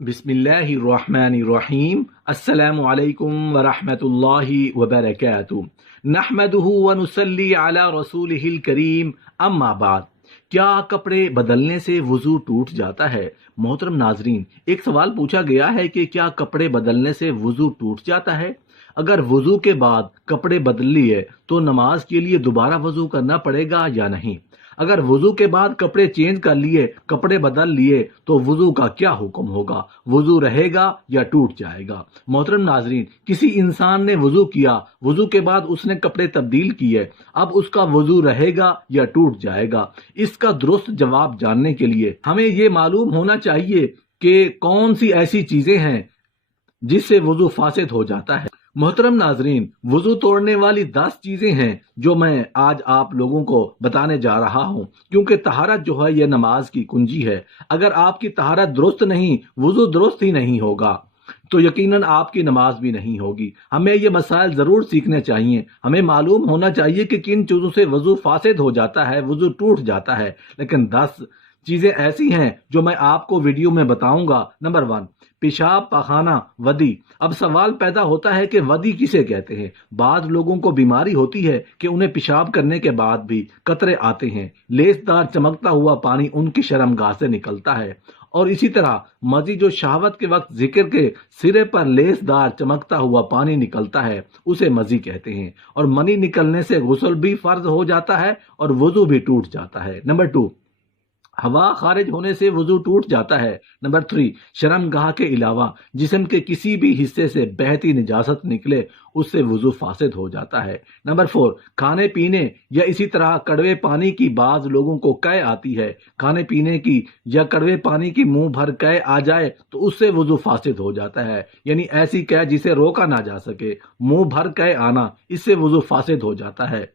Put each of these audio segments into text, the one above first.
बिस्मिल्लाहिर्रहमानिर्रहीम। अस्सलामु अलैकुम वरहमतुल्लाहि वबरकातुहू। नहमदुहु व नुसल्ली अला रसूलिहिल करीम। अम्मा बाद। क्या कपड़े बदलने से वुजू टूट जाता है? मोहतरम नाजरीन, एक सवाल पूछा गया है कि क्या कपड़े बदलने से वुजू टूट जाता है। अगर वुजू के बाद कपड़े बदल लिए तो नमाज के लिए दोबारा वजू करना पड़ेगा या नहीं? अगर वुजू के बाद कपड़े चेंज कर लिए, कपड़े बदल लिए, तो वुजू का क्या हुक्म होगा? वुजू रहेगा या टूट जाएगा? मोहतरम नाजरीन, किसी इंसान ने वुजू किया, वुजू के बाद उसने कपड़े तब्दील किए, अब उसका वुजू रहेगा या टूट जाएगा? इसका दुरुस्त जवाब जानने के लिए हमें ये मालूम होना चाहिए कि कौन सी ऐसी चीजें हैं जिससे वुजू फासिद हो जाता है। मोहतरम नाजरीन, वुजू तोड़ने वाली 10 चीजें हैं जो मैं आज आप लोगों को बताने जा रहा हूं, क्योंकि तहारत जो है यह नमाज की कुंजी है। अगर आपकी तहारत दुरुस्त नहीं, वुजू दुरुस्त ही नहीं होगा, तो यकीनन आपकी नमाज भी नहीं होगी। हमें ये मसाइल जरूर सीखने चाहिए। हमें मालूम होना चाहिए कि किन चीजों से वुजू फासिद हो जाता है, वुजू टूट जाता है। लेकिन 10 चीजें ऐसी हैं जो मैं आपको वीडियो में बताऊंगा। नंबर 1, पेशाब, पाखाना, वदी। अब सवाल पैदा होता है कि वदी किसे कहते हैं। बाद लोगों को बीमारी होती है कि उन्हें पेशाब करने के बाद भी कतरे आते हैं। लेसदार चमकता हुआ पानी उनकी शर्मगाह से निकलता है। और इसी तरह मजी जो शहावत के वक्त जिक्र के सिरे पर लेसदार चमकता हुआ पानी निकलता है, उसे मजी कहते हैं। और मनी निकलने से गुस्ल भी फर्ज हो जाता है और वजू भी टूट जाता है। नंबर 2, हवा खारिज होने से वजू टूट जाता है। नंबर 3, शर्मगाह के अलावा जिस्म के किसी भी हिस्से से बहती निजासत निकले, उससे वजू फासिद हो जाता है। नंबर 4, खाने पीने या इसी तरह कड़वे पानी की बाज लोगों को कै आती है। खाने पीने की या कड़वे पानी की मुंह भर कै आ जाए तो उससे वजू फासिद हो जाता है, यानी ऐसी कै जिसे रोका ना जा सके। मुंह भर कै आना, इससे वजू फासिद हो जाता है।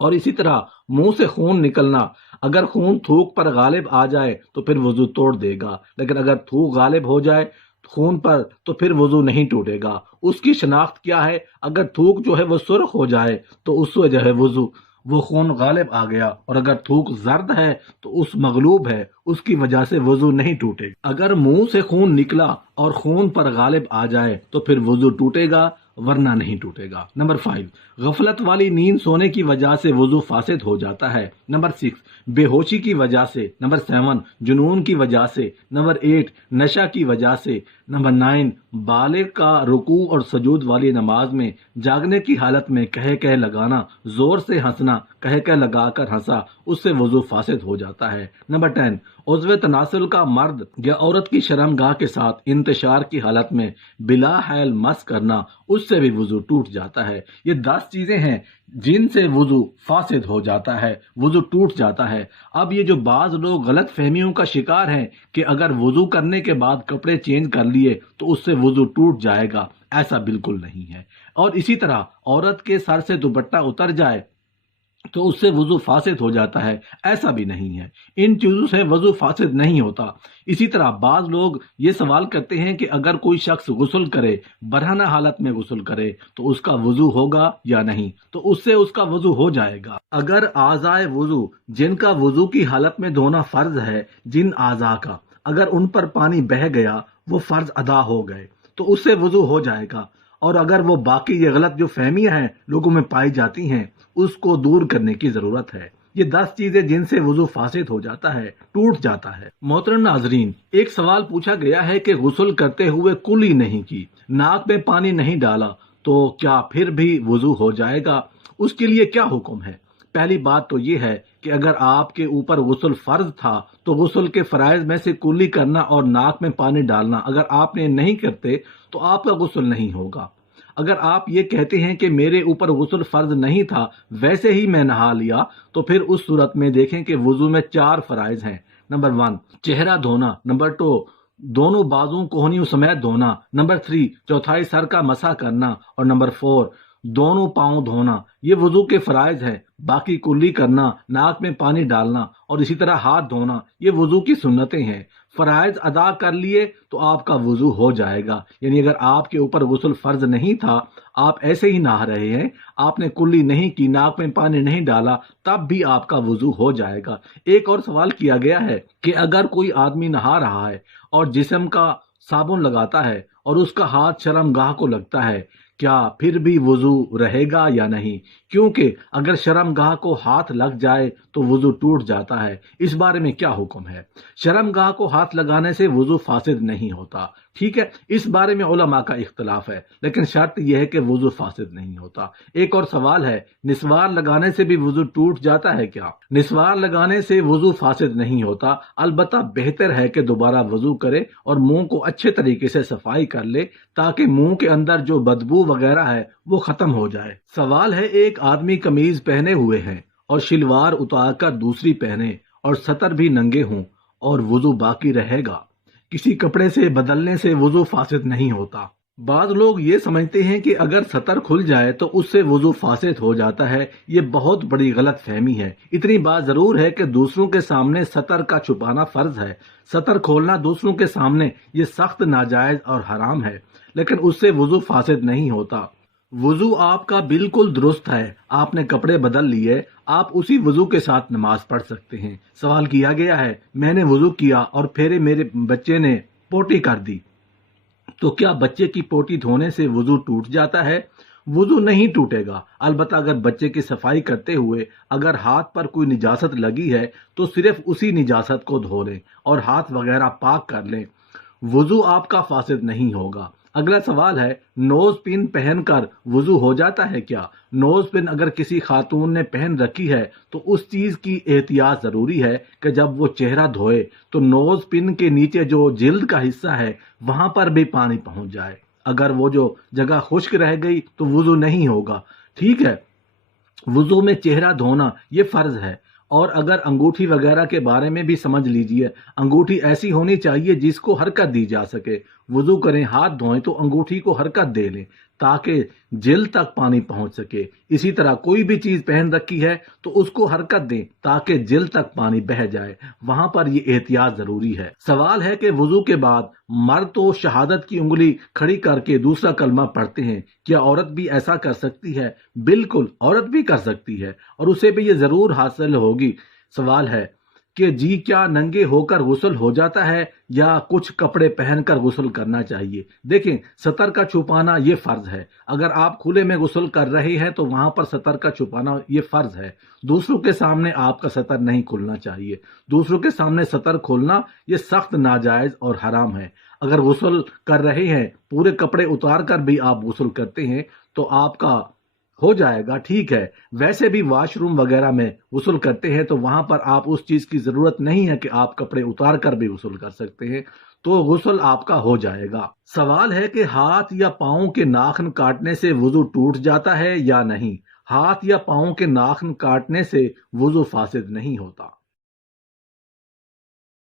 और इसी तरह मुंह से खून निकलना, अगर खून थूक पर गालिब आ जाए तो फिर वजू तोड़ देगा, लेकिन अगर थूक गालिब हो जाए खून पर तो फिर वजू नहीं टूटेगा। उसकी शनाख्त क्या है? अगर थूक जो है वो सुर्ख हो जाए तो उस वजह है वजू, वो खून गालिब आ गया। और अगर थूक जर्द है तो उस मगलूब है, उसकी वजह से वजू नहीं टूटेगा। अगर मुंह से खून निकला और खून पर गालिब आ जाए तो फिर वजू टूटेगा, वरना नहीं टूटेगा। नंबर 5, गफलत वाली नींद सोने की वजह से वजू फासिद हो जाता है। नंबर 6, बेहोशी की वजह से। नंबर 7, जुनून की वजह से। नंबर 8, नशा की वजह से। नंबर 9, बालिग का रुकू और सजूद वाली नमाज में जागने की हालत में कह कह लगाना, जोर से हंसना, कह कह लगाकर हंसा, उससे वजू फासिद हो जाता है। नंबर 10, उज़्व तनासुल का मर्द या औरत की शर्मगाह के साथ इंतशार की हालत में बिला हैल मस करना, उससे भी वजू टूट जाता है। ये 10 चीजें हैं जिनसे वजू फासिद हो जाता है, वजू टूट जाता है। अब ये जो बाज लोग गलत फहमियों का शिकार हैं कि अगर वजू करने के बाद कपड़े चेंज कर लिए तो उससे वजू टूट जाएगा, ऐसा बिल्कुल नहीं है। और इसी तरह औरत के सर से दुपट्टा उतर जाए तो उससे वजू फासिद हो जाता है, ऐसा भी नहीं है। इन चीजों से वजू फासिद नहीं होता। इसी तरह बाज लोग ये सवाल करते हैं कि अगर कोई शख्स गुस्ल करे, बरहना हालत में गुस्ल करे, तो उसका वजू होगा या नहीं? तो उससे उसका वजू हो जाएगा। अगर आज़ाए वजू जिनका वजू की हालत में धोना फर्ज है, जिन आज़ा का, अगर उन पर पानी बह गया, वो फर्ज अदा हो गए, तो उससे वजू हो जाएगा। और अगर वो बाकी ये गलत जो फहमियां हैं लोगों में पाई जाती हैं, उसको दूर करने की जरूरत है। ये 10 चीजें जिनसे वजू फासिद हो जाता है, टूट जाता है। मोहतरम नाजरीन, एक सवाल पूछा गया है कि गुस्ल करते हुए कुली नहीं की, नाक में पानी नहीं डाला, तो क्या फिर भी वजू हो जाएगा? उसके लिए क्या हुक्म है? पहली बात तो ये है कि अगर आपके ऊपर गुस्ल फर्ज था तो गुस्ल के फराइज में से कुली करना और नाक में पानी डालना अगर आपने नहीं करते तो आपका गुस्ल नहीं होगा। अगर आप ये कहते हैं कि मेरे ऊपर गुस्ल फर्ज नहीं था, वैसे ही मैं नहा लिया, तो फिर उस सूरत में देखें कि वुजू में 4 फराइज हैं। नंबर 1, चेहरा धोना। नंबर 2, दोनों बाजुओं कोहनियों समेत धोना। नंबर 3, चौथाई सर का मसा करना। और नंबर 4, दोनों पांव धोना। ये वजू के फराइज है। बाकी कुल्ली करना, नाक में पानी डालना और इसी तरह हाथ धोना, ये वजू की सुन्नतें हैं। فرائض ادا کر لیے تو آپ کا وضو ہو جائے گا. یعنی اگر آپ کے اوپر غسل فرض نہیں تھا، آپ ایسے ہی نہا رہے ہیں، آپ نے کلی نہیں کی، ناک میں پانی نہیں ڈالا، تب بھی آپ کا وضو ہو جائے گا. ایک اور سوال کیا گیا ہے کہ اگر کوئی آدمی نہا رہا ہے اور جسم کا صابن لگاتا ہے اور اس کا ہاتھ شرمگاہ کو لگتا ہے، کیا پھر بھی وضو رہے گا یا نہیں؟ کیونکہ اگر شرمگاہ کو ہاتھ لگ جائے تو وضو ٹوٹ جاتا ہے. اس بارے میں کیا حکم ہے؟ شرمگاہ کو ہاتھ لگانے سے وضو فاسد نہیں ہوتا. ٹھیک ہے، اس بارے میں علماء کا اختلاف ہے، لیکن شرط یہ ہے کہ وضو فاسد نہیں ہوتا. ایک اور سوال ہے، نسوار لگانے سے بھی وضو ٹوٹ جاتا ہے کیا؟ نسوار لگانے سے وضو فاسد نہیں ہوتا، البتہ بہتر ہے کہ دوبارہ وضو کرے اور منہ کو اچھے طریقے سے صفائی کر لے تاکہ منہ کے اندر جو بدبو وغیرہ ہے وہ ختم ہو جائے. سوال ہے، ایک آدمی قمیض پہنے ہوئے ہیں اور شلوار اتار کر دوسری پہنے اور سطر بھی ننگے ہوں اور وضو باقی رہے گا، کسی کپڑے سے بدلنے سے وضو فاسد نہیں ہوتا. بعض لوگ یہ سمجھتے ہیں کہ اگر سطر کھل جائے تو اس سے وضو فاسد ہو جاتا ہے. یہ بہت بڑی غلط فہمی ہے. اتنی بات ضرور ہے کہ دوسروں کے سامنے سطر کا چھپانا فرض ہے. سطر کھولنا دوسروں کے سامنے یہ سخت ناجائز اور حرام ہے، لیکن اس سے وضو فاسد نہیں ہوتا. وضو آپ کا بالکل درست ہے، آپ نے کپڑے بدل لیے، آپ اسی وضو کے ساتھ نماز پڑھ سکتے ہیں. سوال کیا گیا ہے، میں نے وضو کیا اور پھر میرے بچے نے پوٹی کر دی، تو کیا بچے کی پوٹی دھونے سے وضو ٹوٹ جاتا ہے؟ وضو نہیں ٹوٹے گا، البتہ اگر بچے کی صفائی کرتے ہوئے اگر ہاتھ پر کوئی نجاست لگی ہے تو صرف اسی نجاست کو دھو لیں اور ہاتھ وغیرہ پاک کر لیں، وضو آپ کا فاسد نہیں ہوگا. اگلا سوال ہے، نوز پن پہن کر وضو ہو جاتا ہے کیا؟ نوز پن اگر کسی خاتون نے پہن رکھی ہے تو اس چیز کی احتیاط ضروری ہے کہ جب وہ چہرہ دھوئے تو نوز پن کے نیچے جو جلد کا حصہ ہے وہاں پر بھی پانی پہنچ جائے. اگر وہ جو جگہ خشک رہ گئی تو وضو نہیں ہوگا. ٹھیک ہے، وضو میں چہرہ دھونا یہ فرض ہے. اور اگر انگوٹھی وغیرہ کے بارے میں بھی سمجھ لیجئے، انگوٹھی ایسی ہونی چاہیے جس کو حرکت دی جا سکے. وضو کریں، ہاتھ دھوئیں تو انگوٹھی کو حرکت دے لیں تاکہ جلد تک پانی پہنچ سکے. اسی طرح کوئی بھی چیز پہن رکھی ہے تو اس کو حرکت دیں تاکہ جلد تک پانی بہہ جائے، وہاں پر یہ احتیاط ضروری ہے. سوال ہے کہ وضو کے بعد مرد تو شہادت کی انگلی کھڑی کر کے دوسرا کلمہ پڑھتے ہیں، کیا عورت بھی ایسا کر سکتی ہے؟ بالکل، عورت بھی کر سکتی ہے اور اسے بھی یہ ضرور حاصل ہوگی. سوال ہے کہ جی کیا ننگے ہو کر غسل ہو جاتا ہے یا کچھ کپڑے پہن کر غسل کرنا چاہیے؟ دیکھیں، سطر کا چھپانا یہ فرض ہے. اگر آپ کھلے میں غسل کر رہے ہیں تو وہاں پر سطر کا چھپانا یہ فرض ہے. دوسروں کے سامنے آپ کا سطر نہیں کھلنا چاہیے. دوسروں کے سامنے سطر کھولنا یہ سخت ناجائز اور حرام ہے. اگر غسل کر رہے ہیں، پورے کپڑے اتار کر بھی آپ غسل کرتے ہیں تو آپ کا ہو جائے گا. ٹھیک ہے، ویسے بھی واش روم وغیرہ میں غسل کرتے ہیں تو وہاں پر آپ اس چیز کی ضرورت نہیں ہے کہ آپ کپڑے اتار کر بھی غسل کر سکتے ہیں، تو غسل آپ کا ہو جائے گا. سوال ہے کہ ہاتھ یا پاؤں کے ناخن کاٹنے سے وضو ٹوٹ جاتا ہے یا نہیں؟ ہاتھ یا پاؤں کے ناخن کاٹنے سے وضو فاسد نہیں ہوتا.